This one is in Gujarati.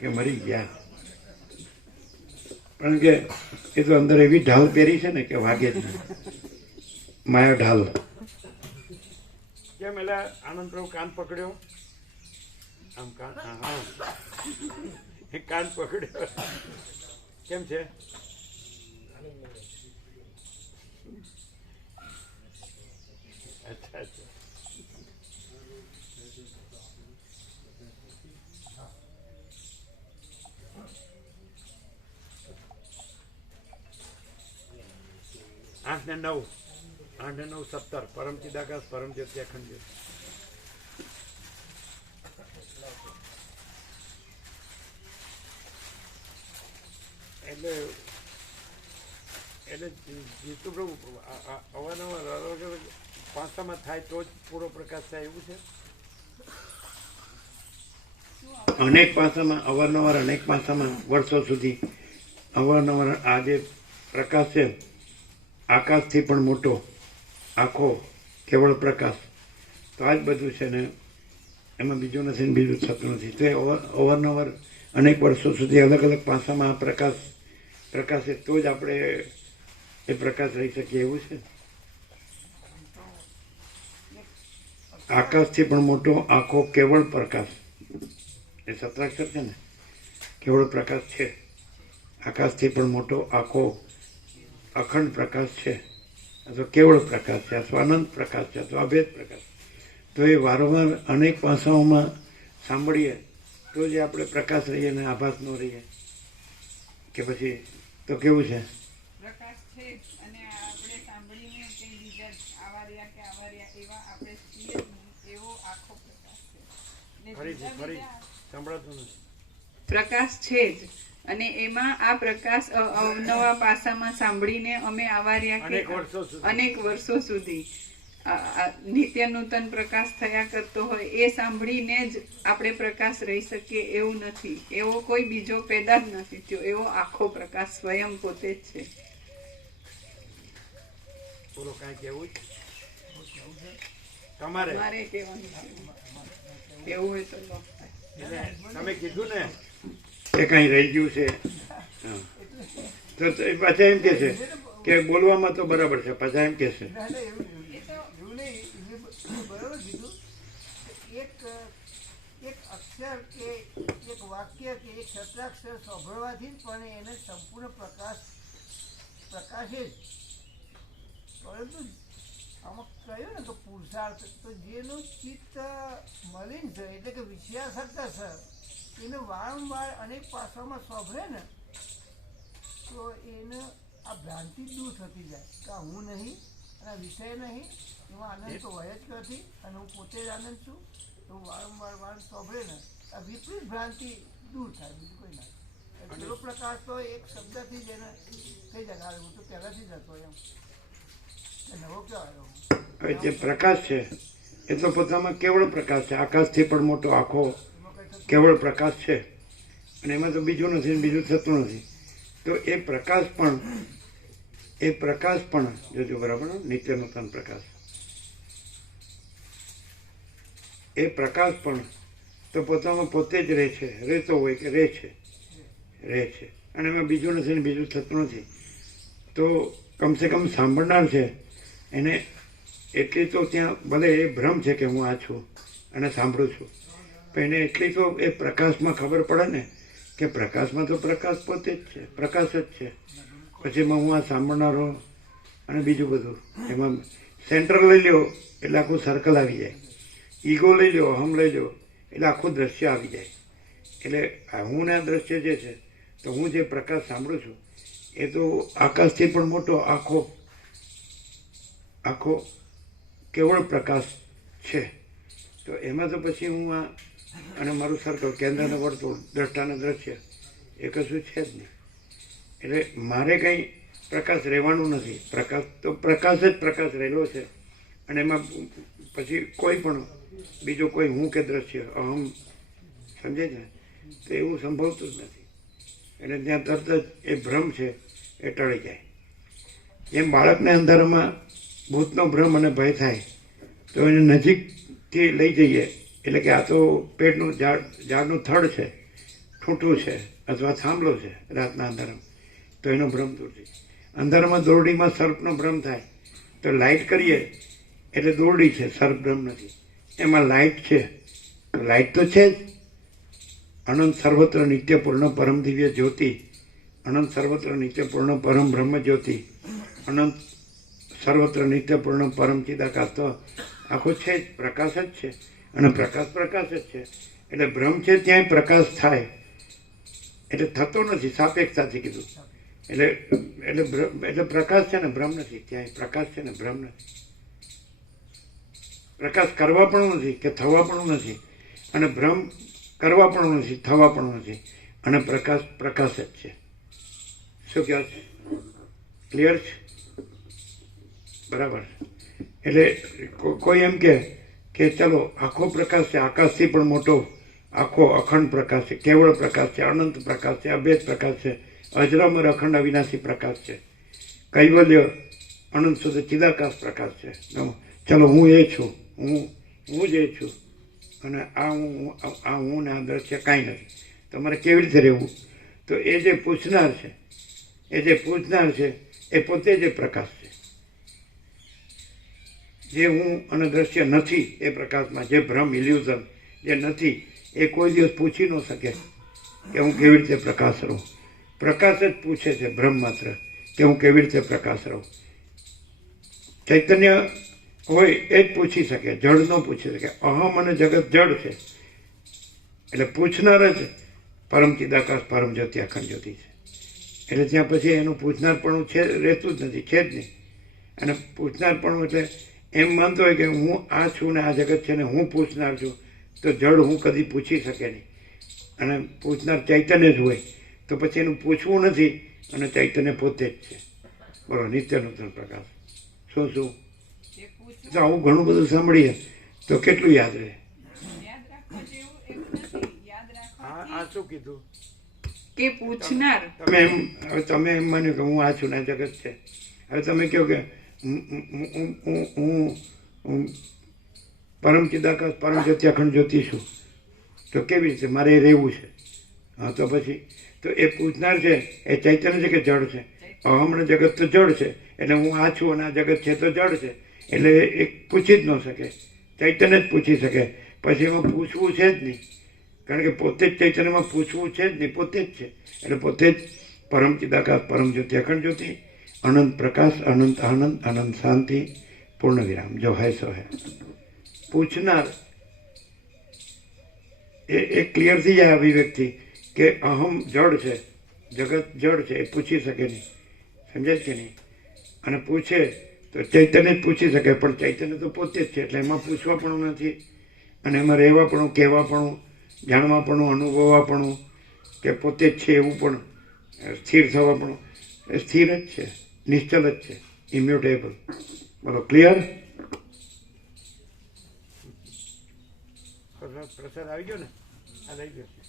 કે મરી ગયા. કારણ કે એ તો અંદર એવી ઢાલ પહેરી છે ને કે વાગે જ નહીં. માયા ઢાલ. કેમ એટલે આનંદ પ્રભુ કાન પકડ્યો? આમ કાન હા, કાન પકડ્યો. કેમ છે? અચ્છા. આઠ ને નવ. આઠ ને નવ સત્તર. પરમ ચિદાકાશ પરમ જ્યોતિ અખંડ એટલે એટલે જીતુ પ્રભુ અવારનવાર પાસામાં થાય તો જ પૂરો પ્રકાશ થાય, એવું છે? અનેક પાસામાં અવારનવાર અનેક પાસામાં વર્ષો સુધી અવારનવાર આ જે પ્રકાશ છે આકાશથી પણ મોટો, આખો, કેવળ પ્રકાશ. તો આ જ બધું છે ને, એમાં બીજું નથી ને બીજું થતું નથી. તો એ અવાર- અવારનવાર અનેક વર્ષો સુધી અલગ અલગ પાસામાં આ પ્રકાશ, પ્રકાશે, તો જ આપણે એ પ્રકાશ રહી શકીએ. એવું છે? આકાશથી પણ મોટો, આખો, કેવળ પ્રકાશ. એ સત્રાક્ષર છે ને? કેવળ પ્રકાશ છે. આકાશથી પણ મોટો, આખો અખંડ પ્રકાશ છે અથવા કેવળ પ્રકાશ છે અથવા અનંત પ્રકાશ છે અથવા અભેદ પ્રકાશ તો એ વારંવાર અનેક ભાષાઓમાં સાંભળીએ તો જે આપણે પ્રકાશ રહીએ ને આભાસ ન રહીએ. કે પછી તો કેવું છે? પ્રકાશ છે જ. અને એમાં આ પ્રકાશ અવનવા પાસામાં સાંભળીને અમે આવા રહ્યા અનેક કે વર્ષો સુધી. અનેક વર્ષો સુધી. નિત્ય નૂતન પ્રકાશ થયા કરતો હોય એ સાંભળીને જ આપણે પ્રકાશ રહી શકીએ એવું નથી. એવો કોઈ બીજો પેદા જ નથી થયો. એવો આખો પ્રકાશ સ્વયં પોતે જ છે. બોલો કાંઈ કેવું તમારે? મારે કહેવાનું છે. એવું હોય તો તમે કીધું ને કે કઈ રહી ગયું છે? તો પાછા એમ કે છે કે બોલવામાં તો બરાબર છે, પાછા એમ કે છે. એક અક્ષર કે એક વાક્ય કે એક શબ્દાક્ષર સાંભળવાથી પણ એને સંપૂર્ણ પ્રકાશ, પ્રકાશે જ. પરંતુ આમાં કહ્યું ને કે પુરુષાર્થ, તો જેનું ચિત્ત મલિન છે, એટલે કે વિષયાસક્ત છે એને વારંવાર અનેક પાસામાં સાંભળે ને તો એને આ ભ્રાંતિ દૂર થતી જાય કે આ હું નહીં અને આ વિષય નહીં એમાં આનંદ તો હોય જ નથી અને હું પોતે જ આનંદ છું. તો વારંવાર વાર સાંભળે ને આ વિપરીત ભ્રાંતિ દૂર થાય બીજું કોઈ ના. પેલો પ્રકાશ તો એક શબ્દથી જ એને થઈ જાય હું તો પહેલાથી જ હતો એમ. નવો કયો આવ્યો હવે જે પ્રકાશ છે એ તો પોતામાં કેવળ પ્રકાશ છે આકાશથી પણ મોટો આખો કેવળ પ્રકાશ છે. અને એમાં તો બીજું નથી, બીજું થતું નથી. તો એ પ્રકાશ પણ, એ પ્રકાશ પણ જોજો બરાબર, હો? નિત્ય નૂતન પ્રકાશ. એ પ્રકાશ પણ તો પોતામાં પોતે જ રહે છે, રહેતો હોય કે રહે છે રહે છે. અને એમાં બીજું નથી ને બીજું થતું નથી. તો કમસે કમ સાંભળનાર છે. એને એટલી તો ત્યાં ભલે એ ભ્રમ છે કે હું આ છું અને સાંભળું છું. એને એટલી તો એ પ્રકાશમાં ખબર પડે ને કે પ્રકાશમાં તો પ્રકાશ પોતે જ છે, પ્રકાશ જ છે. પછી એમાં હું આ સાંભળનારો અને બીજું બધું, એમાં સેન્ટર લઈ લ્યો એટલે આખું સર્કલ આવી જાય. ઈગો લઈ લો અહમ લઈ લો એટલે આખું દ્રશ્ય આવી જાય. એટલે હું ને આ દ્રશ્ય જે છે, તો હું જે પ્રકાશ સાંભળું છું, એ તો આકાશથી પણ મોટો આખો આખો કેવળ પ્રકાશ છે. તો એમાં તો પછી હું આ અને મારું સર્કલ કેન્દ્રને વર્તુળ, દ્રષ્ટાને દ્રશ્ય એ કશું છે જ નહીં. એટલે મારે કંઈ પ્રકાશ રહેવાનું નથી. પ્રકાશ તો પ્રકાશ જ પ્રકાશ રહેલો છે. અને એમાં પછી કોઈ પણ બીજો કોઈ હું કે દ્રશ્ય, અહમ, સમજે છે? તો એવું સંભવતું જ નથી. એટલે ત્યાં તરત જ એ ભ્રમ છે, એ ટળી જાય. જેમ બાળકને અંધારામાં ભૂતનો ભ્રમ અને ભય થાય, તો એને નજીકથી લઈ જઈએ એટલે કે આ તો પેટનું ઝાડ ઝાડનું થડ છે ઠૂંટું છે, અથવા થાંભલો છે રાતના અંધારામાં. તો એનો ભ્રમ દૂર અંધારામાં દોરડીમાં સર્પનો ભ્રમ થાય. તો લાઇટ કરીએ એટલે દોરડી છે, સર્પ ભ્રમ નથી. એમાં લાઇટ છે. લાઇટ તો છે જ. અનંત સર્વત્ર નિત્યપૂર્ણ પરમ દિવ્ય જ્યોતિ. અનંત સર્વત્ર નિત્યપૂર્ણ પરમ બ્રહ્મ જ્યોતિ. અનંત સર્વત્ર નિત્યપૂર્ણ પરમ ચિદાકાશ તો આખો છે જ, પ્રકાશ જ છે. અને પ્રકાશ પ્રકાશ જ છે. એટલે ભ્રમ છે ત્યાંય પ્રકાશ થાય. એટલે થતો નથી, સાપેક્ષતાથી કીધું. એટલે એટલે એટલે પ્રકાશ છે ને ભ્રમ નથી, ત્યાંય પ્રકાશ છે ને ભ્રમ નથી. પ્રકાશ કરવા પણ નથી કે થવા પણ નથી. અને ભ્રમ કરવા પણ નથી, થવા પણ નથી. અને પ્રકાશ પ્રકાશ જ છે. શું કહેવાય? છે ક્લિયર છે? બરાબર. એટલે કોઈ એમ કે કે ચલો, આખો પ્રકાશ છે, આકાશથી પણ મોટો, આખો અખંડ પ્રકાશ છે, કેવળ પ્રકાશ છે, અનંત પ્રકાશ છે, અભેદ પ્રકાશ છે, અજરામર, અખંડ, અવિનાશી પ્રકાશ છે. કૈવલ્ય, અનંત સુધી ચિદાકાશ પ્રકાશ છે. ચાલો, હું એ છું, હું હું જ એ છું. અને આ હું આ હું ને આ દ્રશ્ય કાંઈ નથી. તમારે કેવી રીતે રહેવું? તો એ જે પૂછનાર છે, એ જે પૂછનાર છે, એ પોતે જે પ્રકાશ છે. જે હું અને દ્રશ્ય નથી એ પ્રકાશમાં, જે ભ્રમ ઇલ્યુઝન જે નથી, એ કોઈ દિવસ પૂછી ન શકે કે હું કેવી રીતે પ્રકાશ રહું. પ્રકાશ જ પૂછે છે ભ્રમ માત્ર કે હું કેવી રીતે પ્રકાશ રહું. ચૈતન્ય હોય એ જ પૂછી શકે, જળ ન પૂછી શકે. અહમ અને જગત જળ છે. એટલે પૂછનાર જ પરમ ચિદાકાશ, પરમ જ્યોતિ, અખંડ જ્યોતિ છે. એટલે ત્યાં પછી એનું પૂછનાર પણ છે, રહેતું જ નથી, છે જ નહીં. અને પૂછનારપણું એટલે એમ માનતો હોય કે હું આ છું ને આ જગત છે ને હું પૂછનાર છું તો જળ હું કદી પૂછી શકે નહીં. અને પૂછનાર ચૈતન્ય જ હોય તો પછી એનું પૂછવું નથી અને ચૈતન્ય પોતે જ છે. બોલો નિત્ય નૂતન પ્રકાશ શું શું? તો આવું ઘણું બધું સાંભળીએ તો કેટલું યાદ રહે? યાદ રાખવા જેવું એવું નથી યાદ રાખવા આ શું કીધું? કે પૂછનાર. તમે એમ હવે તમે એમ માન્યું કે હું આ છું ને આ જગત છે. હવે તમે કહો કે હું- પરમ ચિદાકાશ પરમ જ્યોતિ અખંડ જ્યોતિ છું. તો કેવી રીતે મારે એ રહેવું છે. હા તો પછી તો એ પૂછનાર છે એ ચૈતન્ય છે કે જળ છે? હમણાં જગત તો જળ છે એટલે હું આ છું અને આ જગત છે તો જળ છે. એટલે એ પૂછી જ ન શકે. ચૈતન્ય જ પૂછી શકે. પછી એમાં પૂછવું છે જ નહીં. કારણ કે પોતે જ ચૈતન્યમાં પૂછવું છે જ નહીં પોતે જ છે. એટલે પોતે જ પરમ ચિદાકાશ પરમ જ્યોતિ અખંડ જ્યોતિ અનંત પ્રકાશ, અનંત આનંદ, અનંત શાંતિ પૂર્ણ વિરામ જો હૈ સો હૈ. પૂછનાર એ એ ક્લિયર થઈ જાય અભિવ્યક્તિ કે અહમ જડ છે, જગત જડ છે, એ પૂછી શકે નહીં. સમજાય છે નહીં? અને પૂછે તો ચૈતન્ય જ પૂછી શકે, પણ ચૈતન્ય તો પોતે જ છે, એટલે એમાં પૂછવા પણ નથી. અને એમાં રહેવા પણ, કહેવા પણ, જાણવા પણ, અનુભવવા પણ, કે પોતે જ છે એવું પણ, સ્થિર થવા પણ. એ સ્થિર જ છે. નિશ્ચલ જ છે ઇમ્યુટેબલ બોલો ક્લિયર પ્રસાદ આવી ગયો ને આ લઈ ગયો